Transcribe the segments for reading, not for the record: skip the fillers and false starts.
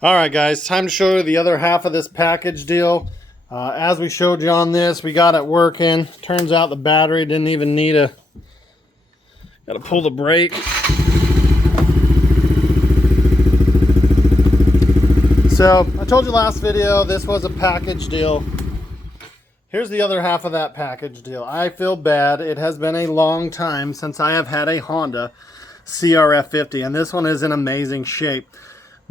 Alright guys, time to show you the other half of this package deal. As we showed you on this, we got it working. Turns out the battery didn't even need a... Gotta pull the brake. So, I told you last video, this was a package deal. Here's the other half of that package deal. I feel bad. It has been a long time since I have had a Honda CRF 50, and this one is in amazing shape.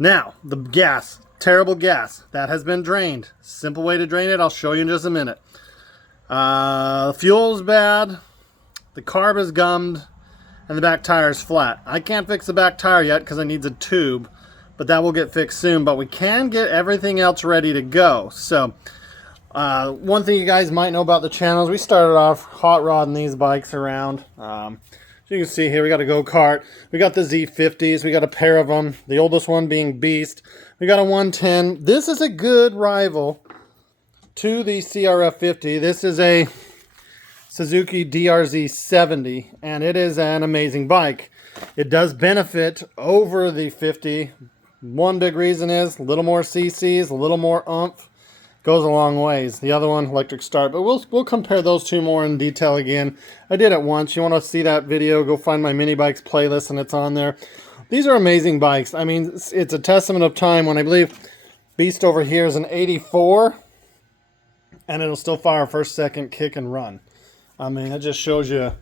Now, the gas, terrible gas, that has been drained. Simple way to drain it, I'll show you in just a minute. The fuel is bad, the carb is gummed, and the back tire is flat. I can't fix the back tire yet because it needs a tube, but that will get fixed soon. But we can get everything else ready to go. So, one thing you guys might know about the channel is we started off hot rodding these bikes around. So you can see here, we got a go-kart, we got the Z50s, we got a pair of them, the oldest one being Beast, we got a 110. This is a good rival to the CRF 50. This is a Suzuki DRZ 70, and it is an amazing bike. It does benefit over the 50. One big reason is a little more cc's, a little more oomph. Goes a long ways. The other one, electric start, but we'll compare those two more in detail again. I did it once. You want to see that video, go find my mini bikes playlist and it's on there. These are amazing bikes. I mean, it's a testament of time when I believe Beast over here is an 84 and it'll still fire first, second, kick and run. I mean, it just shows you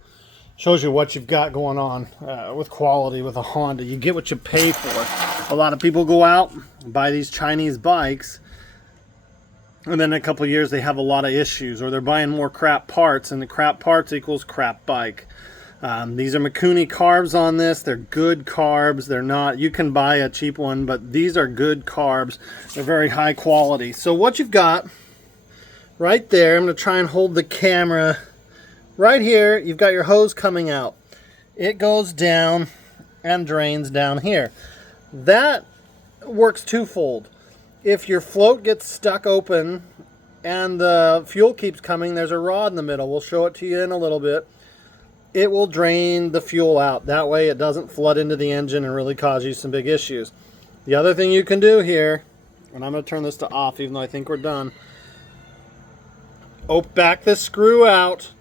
what you've got going on with quality with a Honda. You get what you pay for. A lot of people go out and buy these Chinese bikes, and then in a couple of years they have a lot of issues, or they're buying more crap parts, and the crap parts equals crap bike. These are Mikuni carbs on this. They're good carbs. They're not, you can buy a cheap one, but these are good carbs. They're very high quality. So what you've got right there, I'm going to try and hold the camera right here. You've got your hose coming out. It goes down and drains down here. That works twofold. If your float gets stuck open and the fuel keeps coming, there's a rod in the middle. We'll show it to you in a little bit. It will drain the fuel out. That way it doesn't flood into the engine and really cause you some big issues. The other thing you can do here, and I'm going to turn this to off even though I think we're done. Back this screw out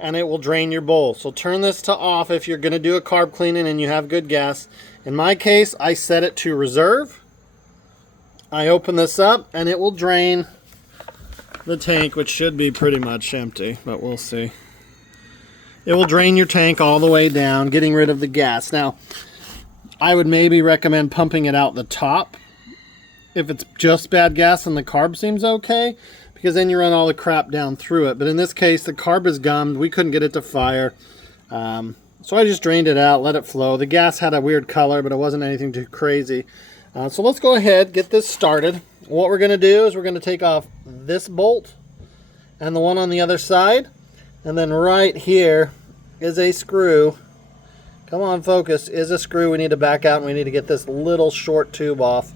and it will drain your bowl. So turn this to off if you're going to do a carb cleaning and you have good gas. In my case, I set it to reserve. I open this up and it will drain the tank, which should be pretty much empty, but we'll see. It will drain your tank all the way down, getting rid of the gas. Now, I would maybe recommend pumping it out the top if it's just bad gas and the carb seems okay, because then you run all the crap down through it. But in this case, the carb is gummed. We couldn't get it to fire. So I just drained it out, let it flow. The gas had a weird color, but it wasn't anything too crazy. So let's go ahead, get this started. What we're going to do is we're going to take off this bolt and the one on the other side. And then right here is a screw. Come on, focus. Is a screw we need to back out, and we need to get this little short tube off.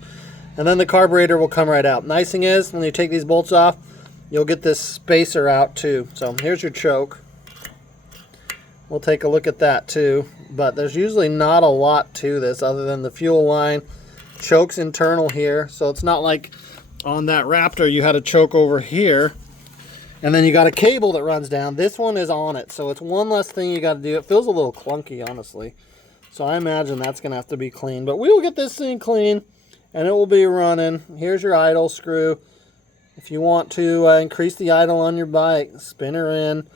And then the carburetor will come right out. Nice thing is, when you take these bolts off, you'll get this spacer out too. So here's your choke. We'll take a look at that too. But there's usually not a lot to this other than the fuel line. Choke's internal here, so it's not like on that Raptor you had a choke over here and then you got a cable that runs down. This one is on it, so it's one less thing you got to do. It feels a little clunky, honestly, so I imagine that's gonna have to be clean, but we will get this thing clean and it will be running. Here's your idle screw. If you want to increase the idle on your bike, spin her in.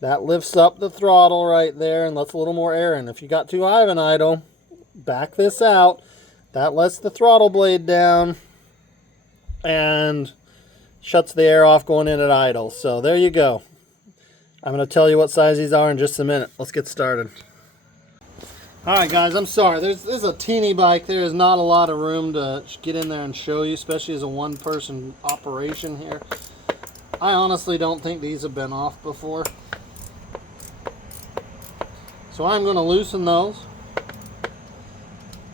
That lifts up the throttle right there and lets a little more air in. If you got too high of an idle, back this out. That lets the throttle blade down and shuts the air off going in at idle. So there you go. I'm going to tell you what size these are in just a minute. Let's get started. Alright guys, I'm sorry. This is a teeny bike. There is not a lot of room to get in there and show you, especially as a one-person operation here. I honestly don't think these have been off before. So I'm going to loosen those.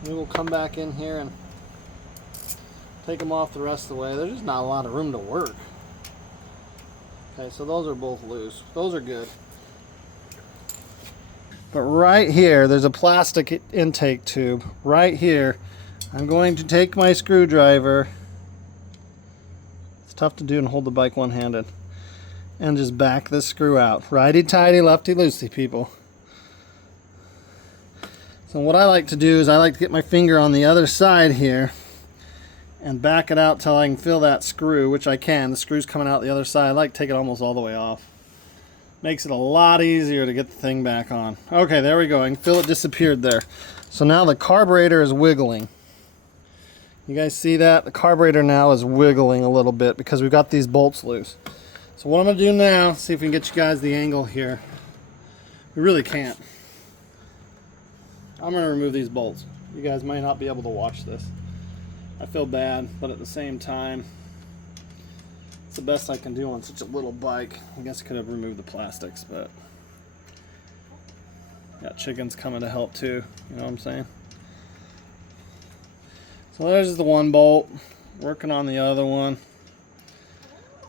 We will come back in here and take them off the rest of the way. There's just not a lot of room to work. Okay, so those are both loose. Those are good. But right here, there's a plastic intake tube. Right here, I'm going to take my screwdriver. It's tough to do and hold the bike one-handed. And just back this screw out. Righty-tighty, lefty-loosey, people. So what I like to do is I like to get my finger on the other side here and back it out till I can feel that screw, which I can. The screw's coming out the other side. I like to take it almost all the way off. Makes it a lot easier to get the thing back on. Okay, there we go. I can feel it disappeared there. So now the carburetor is wiggling. You guys see that? The carburetor now is wiggling a little bit because we've got these bolts loose. So what I'm going to do now, see if we can get you guys the angle here. We really can't. I'm going to remove these bolts. You guys might not be able to watch this. I feel bad, but at the same time, it's the best I can do on such a little bike. I guess I could have removed the plastics, but got chickens coming to help too. You know what I'm saying? So there's the one bolt. Working on the other one.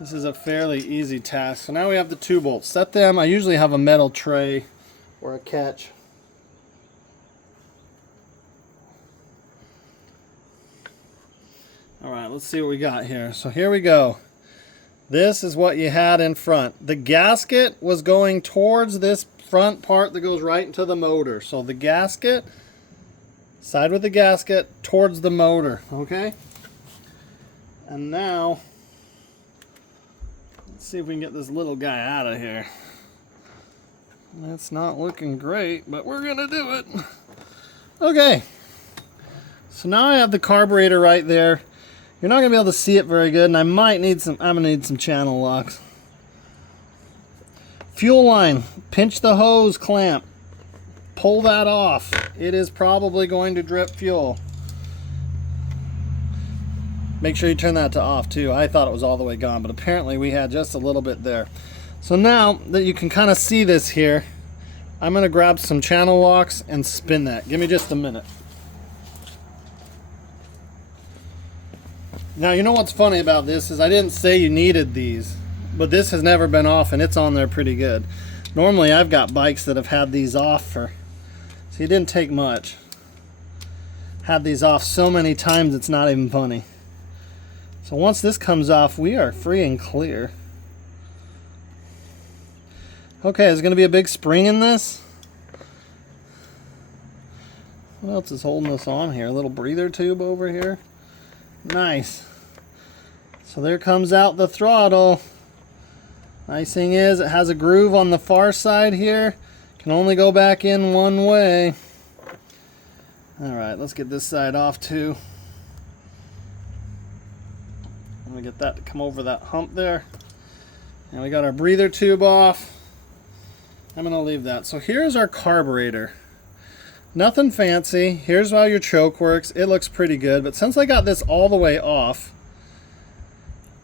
This is a fairly easy task. So now we have the 2 bolts. Set them. I usually have a metal tray or a catch. Alright, let's see what we got here. So here we go. This is what you had in front. The gasket was going towards this front part that goes right into the motor. So the gasket, side with the gasket, towards the motor. Okay? And now, let's see if we can get this little guy out of here. That's not looking great, but we're going to do it. Okay. So now I have the carburetor right there. You're not going to be able to see it very good, and I might need some, I'm going to need some channel locks. Fuel line, pinch the hose clamp, pull that off. It is probably going to drip fuel. Make sure you turn that to off too. I thought it was all the way gone, but apparently we had just a little bit there. So now that you can kind of see this here, I'm going to grab some channel locks and spin that. Give me just a minute. Now, you know what's funny about this is I didn't say you needed these, but this has never been off and it's on there pretty good. Normally I've got bikes that have had these off for, see, it didn't take much. Had these off so many times it's not even funny. So once this comes off, we are free and clear. Okay, there's going to be a big spring in this. What else is holding this on here? A little breather tube over here. Nice. So there comes out the throttle. Nice thing is it has a groove on the far side here. Can only go back in one way. Alright, let's get this side off too. I'm going to get that to come over that hump there. And we got our breather tube off. I'm going to leave that. So here's our carburetor. Nothing fancy. Here's how your choke works. It looks pretty good, but since I got this all the way off,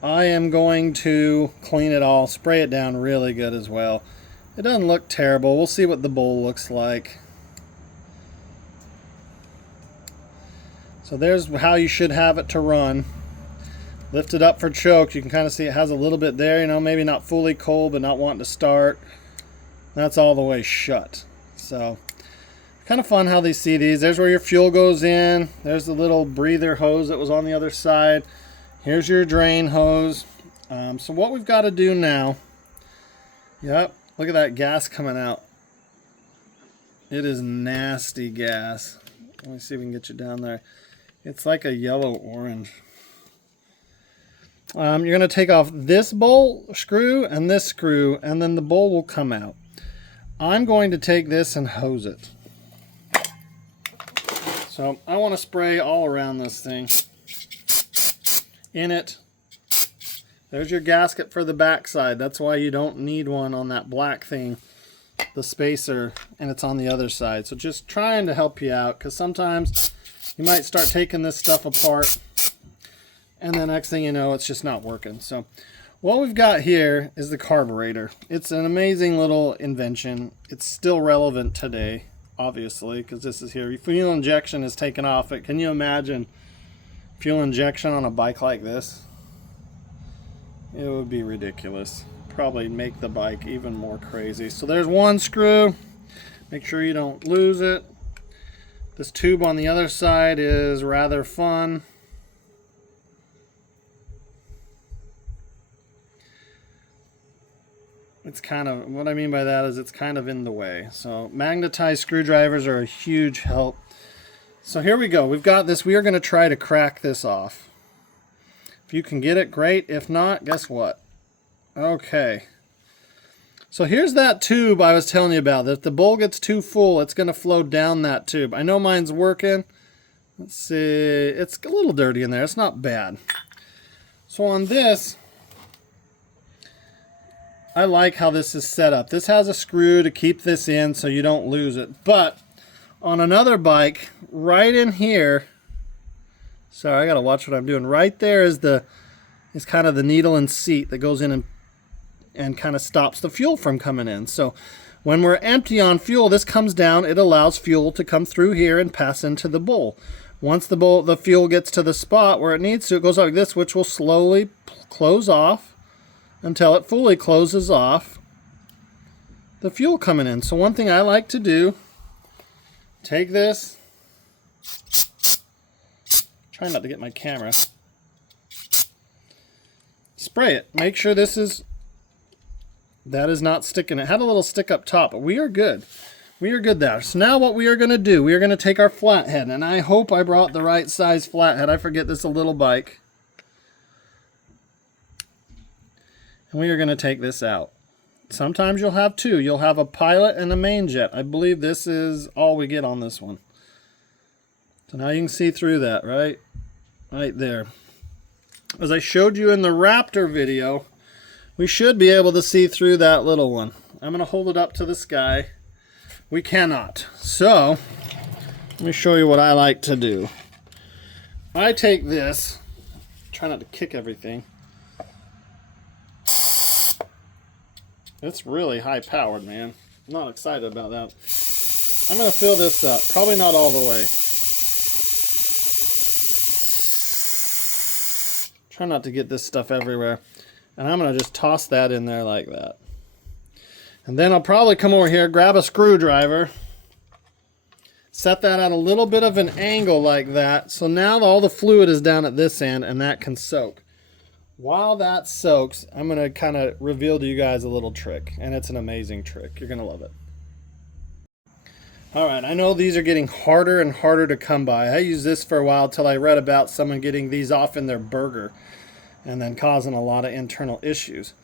I am going to clean it all, spray it down really good as well. It doesn't look terrible. We'll see what the bowl looks like. So there's how you should have it to run. Lift it up for choke. You can kind of see it has a little bit there, you know, maybe not fully cold, but not wanting to start. That's all the way shut. So kind of fun how they see these. There's where your fuel goes in. There's the little breather hose that was on the other side. Here's your drain hose. So what we've got to do now, yep, look at that gas coming out. It is nasty gas. Let me see if we can get you down there. It's like a yellow-orange. You're going to take off this bolt screw and this screw, and then the bowl will come out. I'm going to take this and hose it. So I want to spray all around this thing. In it. There's your gasket for the back side. That's why you don't need one on that black thing, the spacer, and it's on the other side. So just trying to help you out, because sometimes you might start taking this stuff apart and the next thing you know, it's just not working. So what we've got here is the carburetor. It's an amazing little invention. It's still relevant today, obviously, because this is here. Fuel injection is taken off it. Can you imagine fuel injection on a bike like this? It would be ridiculous. Probably make the bike even more crazy. So there's one screw. Make sure you don't lose it. This tube on the other side is rather fun. It's kind of, what I mean by that is it's kind of in the way. So magnetized screwdrivers are a huge help. So here we go. We've got this. We are going to try to crack this off. If you can get it, great. If not, guess what? Okay. So here's that tube I was telling you about. If the bowl gets too full, it's going to flow down that tube. I know mine's working. Let's see. It's a little dirty in there. It's not bad. So on this, I like how this is set up. This has a screw to keep this in so you don't lose it. But on another bike, right in here, sorry, I gotta watch what I'm doing. Right there is kind of the needle and seat that goes in and kind of stops the fuel from coming in. So when we're empty on fuel, this comes down. It allows fuel to come through here and pass into the bowl. Once the fuel gets to the spot where it needs to, it goes like this, which will slowly close off until it fully closes off the fuel coming in. So one thing I like to do, take this, try not to get my camera, spray it. Make sure that is not sticking. It had a little stick up top, but we are good. We are good there. So now what we are going to do, we are going to take our flathead, and I hope I brought the right size flathead. I forget this is a little bike. And we are going to take this out. Sometimes you'll have two. You'll have a pilot and a main jet. I believe this is all we get on this one. So now you can see through that, right? Right there. As I showed you in the Raptor video, we should be able to see through that little one. I'm going to hold it up to the sky. We cannot. So, let me show you what I like to do. I take this, try not to kick everything. It's really high powered, man. I'm not excited about that. I'm going to fill this up. Probably not all the way. Try not to get this stuff everywhere. And I'm going to just toss that in there like that. And then I'll probably come over here, grab a screwdriver, set that at a little bit of an angle like that. So now all the fluid is down at this end and that can soak. While that soaks, I'm going to kind of reveal to you guys a little trick. And it's an amazing trick. You're going to love it. Alright, I know these are getting harder and harder to come by. I used this for a while till I read about someone getting these off in their burger and then causing a lot of internal issues.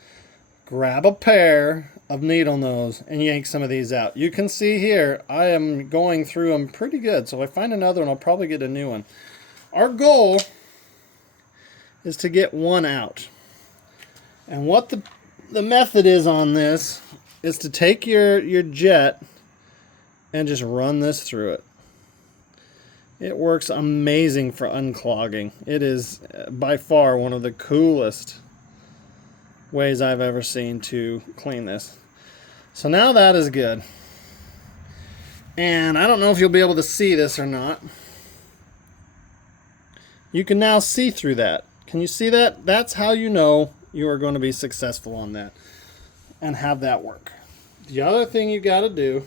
Grab a pair of needle nose and yank some of these out. You can see here, I am going through them pretty good. So if I find another one, I'll probably get a new one. Our goal is to get one out. And what the method is on this is to take your jet and just run this through it. It works amazing for unclogging. It is by far one of the coolest ways I've ever seen to clean this. So now that is good. And I don't know if you'll be able to see this or not. You can now see through that. Can you see that? That's how you know you are going to be successful on that and have that work. The other thing you got to do,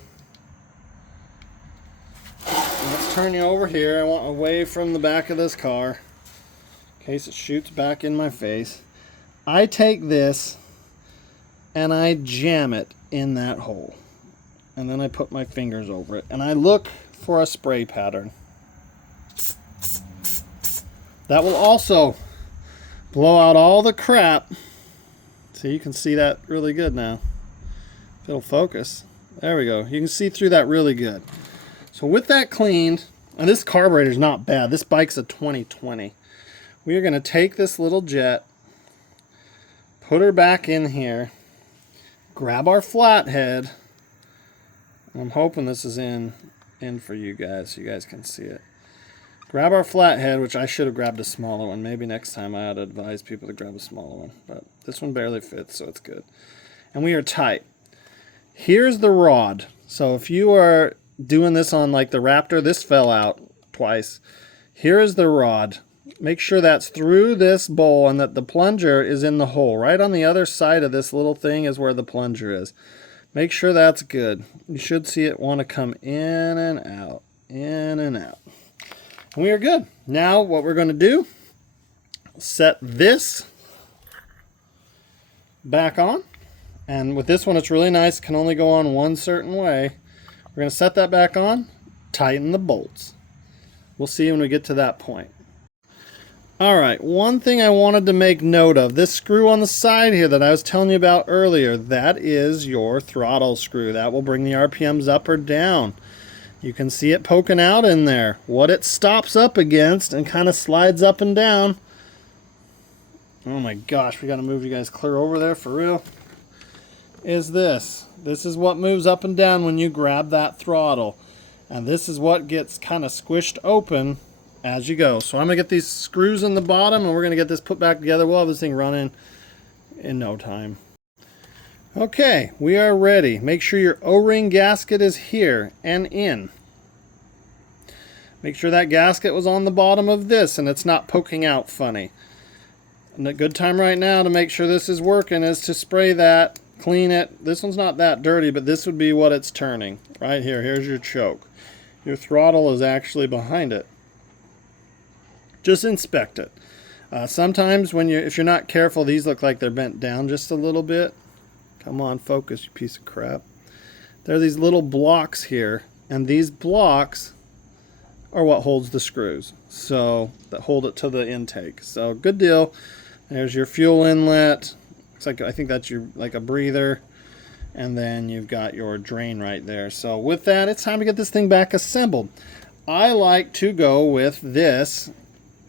let's turn you over here. I want away from the back of this car in case it shoots back in my face. I take this and I jam it in that hole. And then I put my fingers over it and I look for a spray pattern. That will also blow out all the crap. So you can see that really good now. If it'll focus. There we go. You can see through that really good. So with that cleaned, and this carburetor is not bad. This bike's a 2020. We are going to take this little jet, put her back in here, grab our flathead. I'm hoping this is in for you guys so you guys can see it. Grab our flathead, which I should have grabbed a smaller one. Maybe next time I ought to advise people to grab a smaller one. But this one barely fits, so it's good. And we are tight. Here's the rod. So if you are doing this on like the Raptor, this fell out twice. Here is the rod. Make sure that's through this bowl and that the plunger is in the hole. Right on the other side of this little thing is where the plunger is. Make sure that's good. You should see it want to come in and out, in and out. And we are good. Now what we're going to do, set this back on. And with this one, it's really nice. Can only go on one certain way. We're going to set that back on, tighten the bolts. We'll see when we get to that point. All right, one thing I wanted to make note of, this screw on the side here that I was telling you about earlier, that is your throttle screw. That will bring the RPMs up or down. You can see it poking out in there. What it stops up against and kind of slides up and down. Oh my gosh, we got to move you guys clear over there for real. Is this. This is what moves up and down when you grab that throttle. And this is what gets kind of squished open as you go. So I'm going to get these screws in the bottom and we're going to get this put back together. We'll have this thing running in no time. Okay, we are ready. Make sure your O-ring gasket is here and in. Make sure that gasket was on the bottom of this and it's not poking out funny. And a good time right now to make sure this is working is to spray that, clean it. This one's not that dirty, but this would be what it's turning. Right here, here's your choke. Your throttle is actually behind it. Just inspect it. Sometimes if you're not careful, these look like they're bent down just a little bit. Come on, focus, you piece of crap. There are these little blocks here, and these blocks are what holds the screws. So, that hold it to the intake. So, good deal. There's your fuel inlet. Looks like, I think that's your, like a breather. And then you've got your drain right there. So with that, it's time to get this thing back assembled. I like to go with this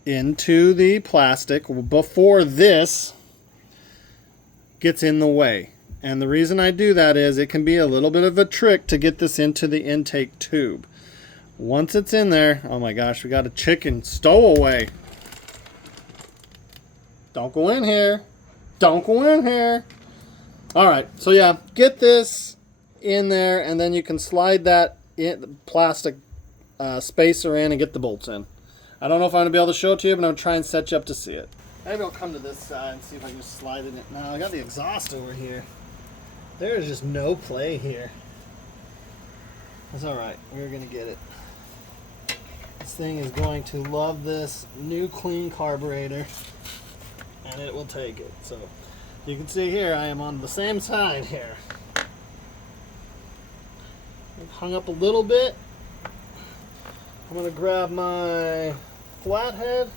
into the plastic before this gets in the way. And the reason I do that is it can be a little bit of a trick to get this into the intake tube. Once it's in there, oh my gosh, we got a chicken stowaway. Don't go in here. Don't go in here. Alright, so yeah, get this in there and then you can slide that plastic spacer in and get the bolts in. I don't know if I'm going to be able to show it to you, but I'm going to try and set you up to see it. Maybe I'll come to this side and see if I can just slide it in. Now, I got the exhaust over here. There's just no play here. That's alright, we're going to get it. This thing is going to love this new clean carburetor, and it will take it. So you can see here I am on the same side here. I've hung up a little bit. I'm going to grab my flathead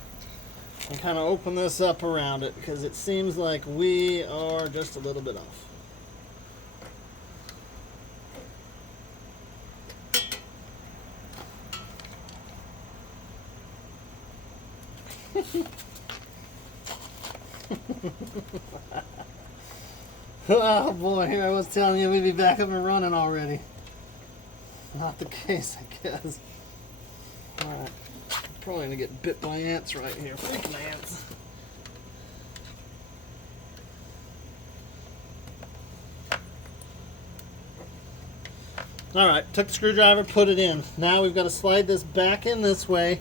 and kind of open this up around it because it seems like we are just a little bit off. Oh boy, here I was telling you we'd be back up and running already. Not the case, I guess. Alright, probably gonna get bit by ants right here. Freaking ants. Alright, took the screwdriver, put it in. Now we've got to slide this back in this way.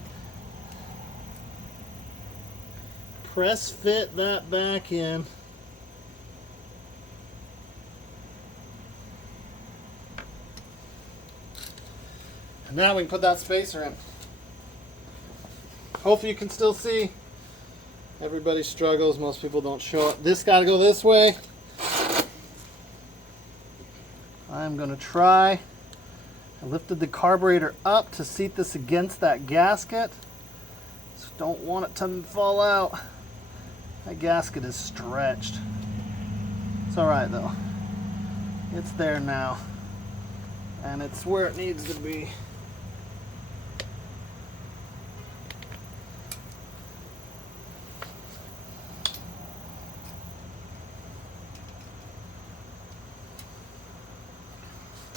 Press fit that back in. And now we can put that spacer in. Hopefully you can still see. Everybody struggles. Most people don't show it. This got to go this way. I'm going to try. I lifted the carburetor up to seat this against that gasket. So don't want it to fall out. That gasket is stretched. It's alright though. It's there now. And it's where it needs to be.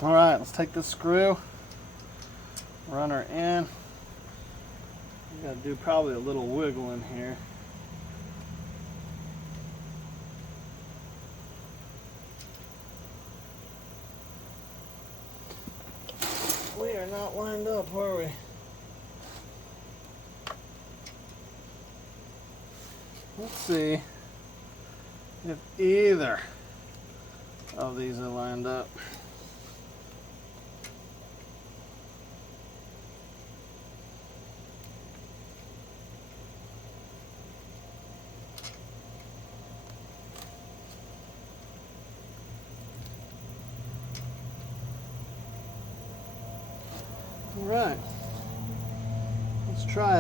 Alright, let's take this screw, run her in. You gotta do probably a little wiggle in here. We are not lined up, are we? Let's see if either of these are lined up.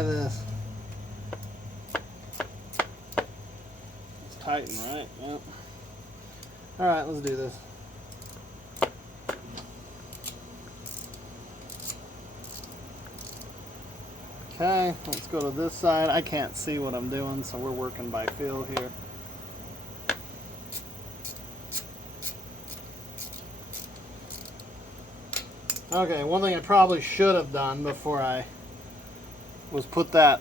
try this. It's tighten, right? Yep. Alright, let's do this. Okay, let's go to this side. I can't see what I'm doing, so we're working by feel here. Okay, one thing I probably should have done before I was put that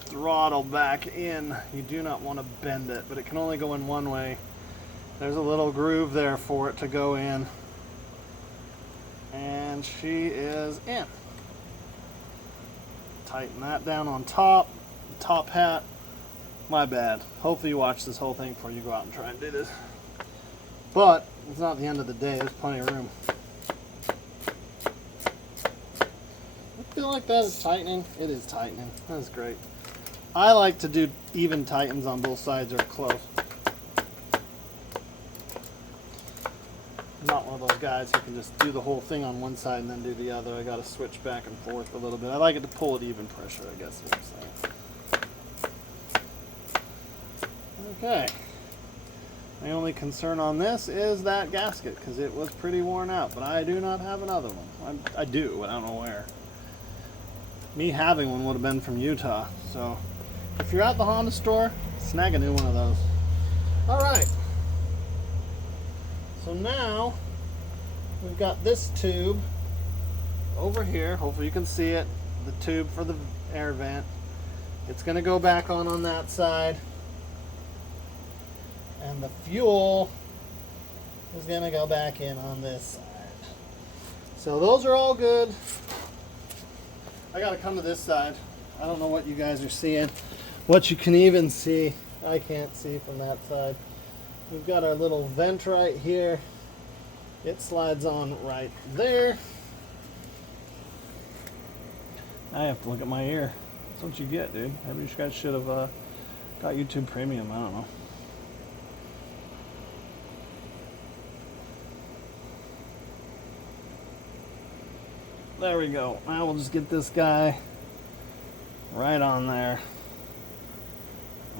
throttle back in. You do not want to bend it, but it can only go in one way. There's a little groove there for it to go in. And she is in. Tighten that down on top. Top hat. My bad. Hopefully you watch this whole thing before you go out and try and do this. But it's not the end of the day. There's plenty of room. I feel like that is tightening. It is tightening. That's great. I like to do even tightens on both sides or close. I'm not one of those guys who can just do the whole thing on one side and then do the other. I got to switch back and forth a little bit. I like it to pull at even pressure, I guess is what I'm saying. Okay. My only concern on this is that gasket because it was pretty worn out, but I do not have another one. I do, but I don't know where. Me having one would have been from Utah. So if you're at the Honda store, snag a new one of those. All right. So now we've got this tube over here. Hopefully you can see it. The tube for the air vent. It's going to go back on that side. And the fuel is going to go back in on this side. So those are all good. I got to come to this side. I don't know what you guys are seeing. What you can even see. I can't see from that side. We've got our little vent right here. It slides on right there. I have to look at my ear. That's what you get, dude. Maybe you guys should have got YouTube Premium. I don't know. There we go. Now we'll just get this guy right on there.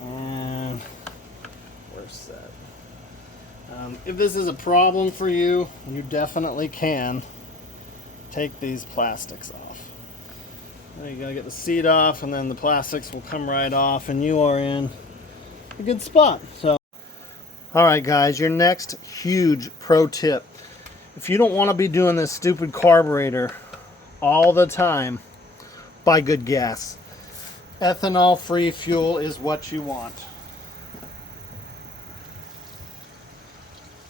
And we're set. If this is a problem for you, you definitely can take these plastics off. Now you gotta get the seat off, and then the plastics will come right off, and you are in a good spot. So, all right, guys, your next huge pro tip: if you don't want to be doing this stupid carburetor all the time, buy good gas. Ethanol-free fuel is what you want.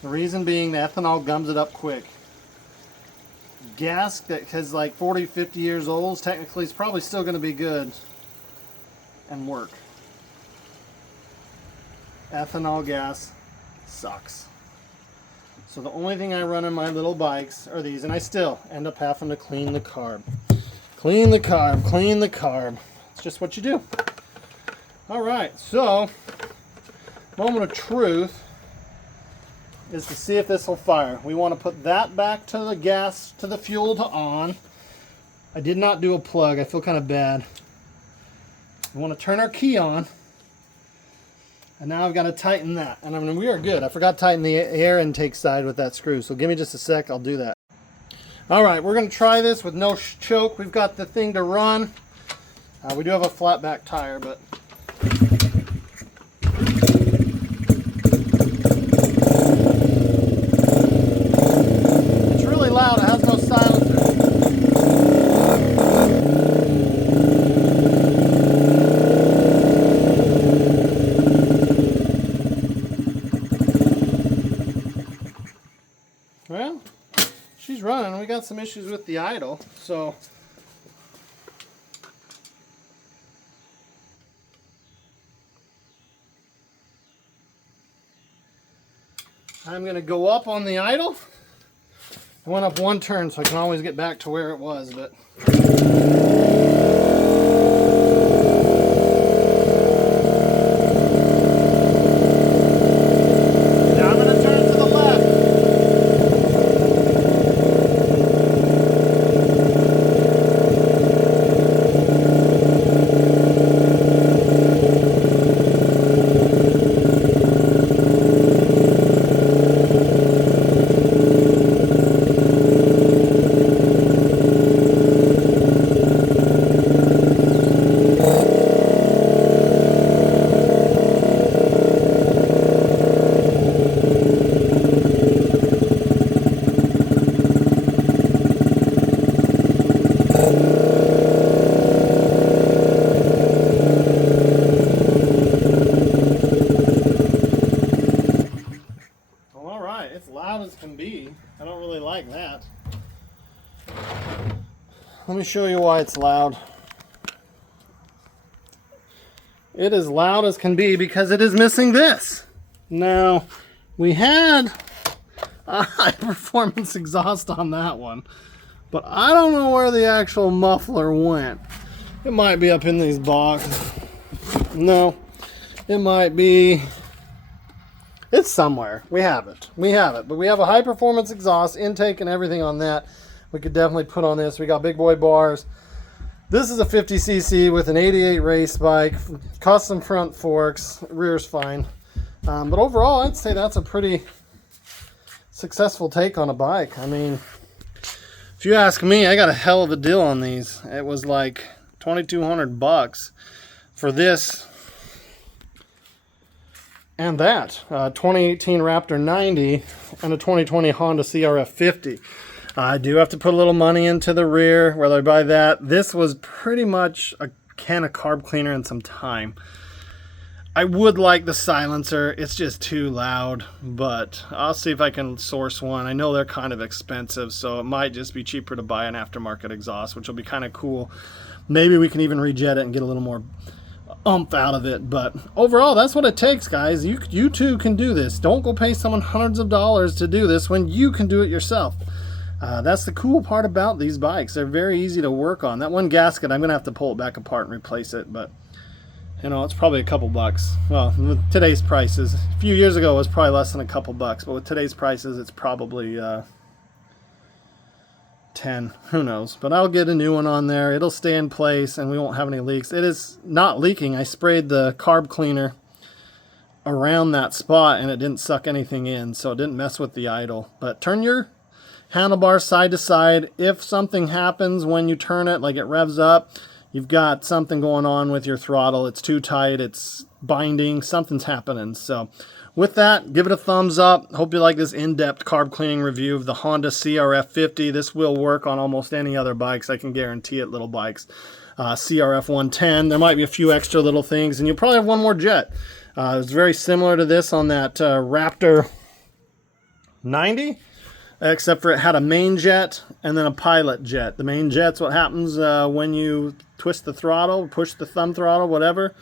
The reason being, the ethanol gums it up quick. Gas that is like 40, 50 years old, technically is probably still going to be good and work. Ethanol gas sucks. So the only thing I run in my little bikes are these, and I still end up having to clean the carb. Clean the carb, clean the carb. It's just what you do. All right, so moment of truth is to see if this will fire. We want to put that back to the gas, to the fuel to on. I did not do a plug. I feel kind of bad. We want to turn our key on. And now I've got to tighten that. And I mean, we are good. I forgot to tighten the air intake side with that screw. So give me just a sec. I'll do that. All right, we're going to try this with no choke. We've got the thing to run. We do have a flat back tire, but it's really loud. It has no silencer. Well, she's running. We got some issues with the idle, so I'm going to go up on the idle. I went up one turn, so I can always get back to where it was, but now I'm going to turn to the left. can be. I don't really like that. Let me show you why it's loud. It is loud as can be because it is missing this. Now, we had a high performance exhaust on that one, but I don't know where the actual muffler went. It might be up in these boxes. No, it might be. It's somewhere. We have it. We have it. But we have a high performance exhaust, intake and everything on that. We could definitely put on this. We got big boy bars. This is a 50cc with an 88 race bike, custom front forks, rear's fine. But overall, I'd say that's a pretty successful take on a bike. I mean, if you ask me, I got a hell of a deal on these. It was like $2,200 for this and that. 2018 Raptor 90 and a 2020 Honda CRF 50. I do have to put a little money into the rear, whether I buy that. This was pretty much a can of carb cleaner and some time. I would like the silencer. It's just too loud, but I'll see if I can source one. I know they're kind of expensive, so it might just be cheaper to buy an aftermarket exhaust, which will be kind of cool. Maybe we can even rejet it and get a little more oomph out of it. But overall, that's what it takes, guys. You too can do this. Don't go pay someone hundreds of dollars to do this when you can do it yourself. That's the cool part about these bikes. They're very easy to work on. That one gasket, I'm going to have to pull it back apart and replace it, but you know, it's probably a couple bucks. Well, with today's prices, a few years ago it was probably less than a couple bucks, but with today's prices, it's probably 10. Who knows? But I'll get a new one on there. It'll stay in place, and we won't have any leaks. It is not leaking. I sprayed the carb cleaner around that spot, and it didn't suck anything in, so it didn't mess with the idle. But turn your handlebars side to side. If something happens when you turn it, like it revs up, you've got something going on with your throttle. It's too tight. It's binding. Something's happening. So with that, give it a thumbs up. Hope you like this in-depth carb cleaning review of the Honda CRF 50. This will work on almost any other bikes. I can guarantee it, little bikes. CRF 110. There might be a few extra little things, and you'll probably have one more jet. It's very similar to this on that Raptor 90. Except for it had a main jet and then a pilot jet. The main jet's what happens when you twist the throttle, push the thumb throttle, whatever.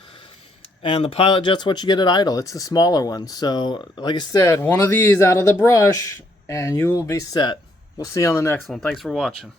And the pilot jet's what you get at idle. It's the smaller one. So, like I said, one of these out of the brush, and you will be set. We'll see you on the next one. Thanks for watching.